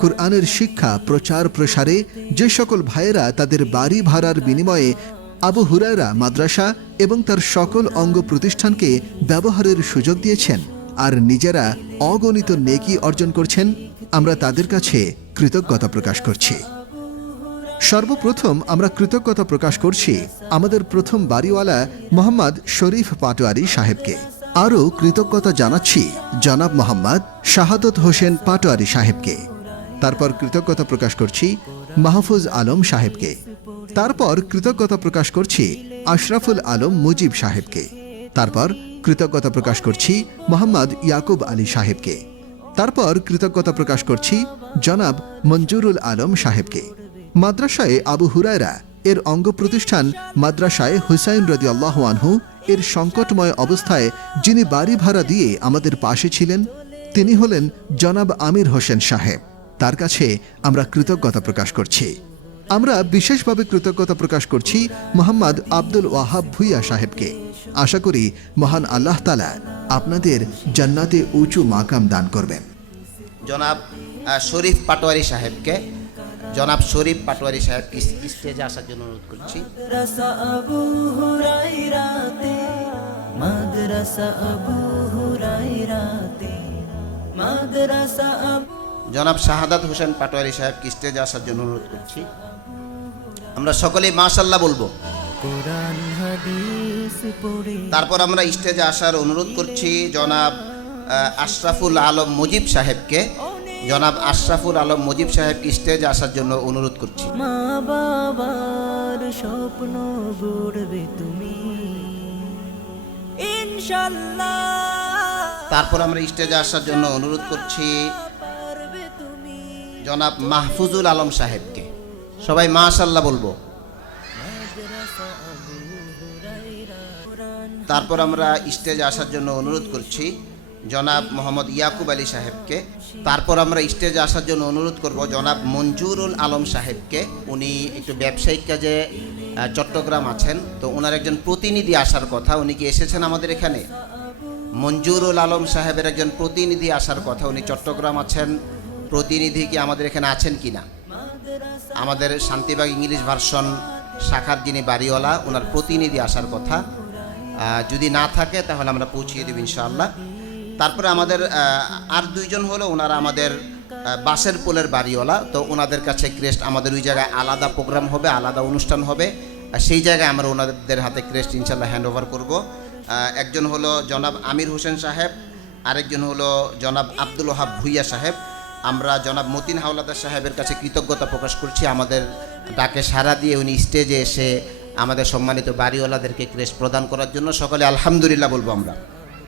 কোরআনের শিক্ষা, প্রচার প্রসারে যে সকল ভাইয়েরা তাদের বাড়ি ভাড়ার বিনিময়ে আবু হুরায়রা মাদ্রাসা এবং তার সকল অঙ্গ প্রতিষ্ঠানকে ব্যবহারের সুযোগ দিয়েছেন আর নিজেরা অগণিত নেকি অর্জন করছেন, আমরা তাদের কাছে কৃতজ্ঞতা প্রকাশ করছি। সর্বপ্রথম আমরা কৃতজ্ঞতা প্রকাশ করছি আমাদের প্রথম বাড়িওয়ালা মোহাম্মদ শরীফ পাটোয়ারি সাহেবকে। আরও কৃতজ্ঞতা জানাচ্ছি জনাব মোহাম্মদ শাহাদত হোসেন পাটোয়ারি সাহেবকে। তারপর কৃতজ্ঞতা প্রকাশ করছি মাহফুজ আলম সাহেবকে। তারপর কৃতজ্ঞতা প্রকাশ করছি আশরাফুল আলম মুজিব সাহেবকে। তারপর কৃতজ্ঞতা প্রকাশ করছি মোহাম্মদ ইয়াকুব আলী সাহেবকে। তারপর কৃতজ্ঞতা প্রকাশ করছি জনাব মঞ্জুরুল আলম সাহেবকে। মাদ্রাসায় আবু হুরায়রা এর অঙ্গ প্রতিষ্ঠান মাদ্রাসায় হুসাইন রদি আনহু এর সংকটময় অবস্থায় যিনি বাড়ি ভাড়া দিয়ে আমাদের পাশে ছিলেন, তিনি হলেন জনাব আমির হোসেন সাহেব। তার কাছে আমরা কৃতজ্ঞতা প্রকাশ করছি। আমরা বিশেষভাবে কৃতজ্ঞতা প্রকাশ করছি মোহাম্মদ আব্দুল ওয়াহাব ভুইয়া সাহেবকে। আশা করি মহান আল্লাহ তালা আপনাদের জান্নাতে উঁচু মাকাম দান করবেন। জনাব শরীফ পাটোয়ারি সাহেবকে জনাব শরীফ পাটোয়ারি সাহেব স্টেজে আসার জন্য অনুরোধ করছি। মাদ্রাসা আবু হুরাইরাতে মাদ্রাসা আবু হুরাইরাতে মাদ্রাসা আবু জনাব শাহাদাত হোসেন পাটোয়ারি সাহেবকে স্টেজে আসার জন্য অনুরোধ করছি। আমরা সকলেই মাশাল্লাহ বলব। তারপর আমরা স্টেজে আসার অনুরোধ করছি জনাব আশরাফুল আলম মুজিব সাহেবকে। জনাব আশরাফুল আলম মুজিব সাহেব স্টেজে আসার জন্য অনুরোধ করছি। মা বাবার স্বপ্ন গড়বে তুমি। ইনশাল্লাহ তারপর আমরা স্টেজে আসার জন্য অনুরোধ করছি জনাব মাহফুজুল আলম সাহেবকে। সবাই মাশাল্লাহ বলব। তারপর আমরা স্টেজে আসার জন্য অনুরোধ করছি জনাব মোহাম্মদ ইয়াকুব আলী সাহেবকে। তারপর আমরা স্টেজে আসার জন্য অনুরোধ করব জনাব মঞ্জুরুল আলম সাহেবকে। উনি একটু ব্যবসায়িক কাজে চট্টগ্রাম আছেন, তো ওনার একজন প্রতিনিধি আসার কথা। উনি কি এসেছেন আমাদের এখানে? মঞ্জুরুল আলম সাহেবের একজন প্রতিনিধি আসার কথা। উনি চট্টগ্রাম আছেন প্রতিনিধি কি আমাদের এখানে আছেন কি না আমাদের শান্তিবাগ ইংলিশ ভার্সন শাখার যিনি বাড়িওয়ালা, ওনার প্রতিনিধি আসার কথা। যদি না থাকে তাহলে আমরা পৌঁছিয়ে দেব ইনশাআল্লাহ। তারপরে আমাদের আর দুইজন হলো ওনারা আমাদের বাসের পোলের বাড়িওয়ালা। তো ওনাদের কাছে ক্রেস্ট আমাদের ওই জায়গায় আলাদা প্রোগ্রাম হবে, আলাদা অনুষ্ঠান হবে। সেই জায়গায় আমরা ওনাদের হাতে ক্রেস্ট ইনশাল্লাহ হ্যান্ড ওভার করব। একজন হলো জনাব আমির হোসেন সাহেব, আরেকজন হলো জনাব আব্দুল ওহাব ভুইয়া সাহেব। আমরা জনাব মতিন হাওলাদার সাহেবের কাছে কৃতজ্ঞতা প্রকাশ করছি। আমাদের ডাকে সাড়া দিয়ে উনি স্টেজে এসে আমাদের সম্মানিত বাড়িওয়ালাদেরকে ক্রেস প্রদান করার জন্য। সকলে আলহামদুলিল্লাহ বলব আমরা।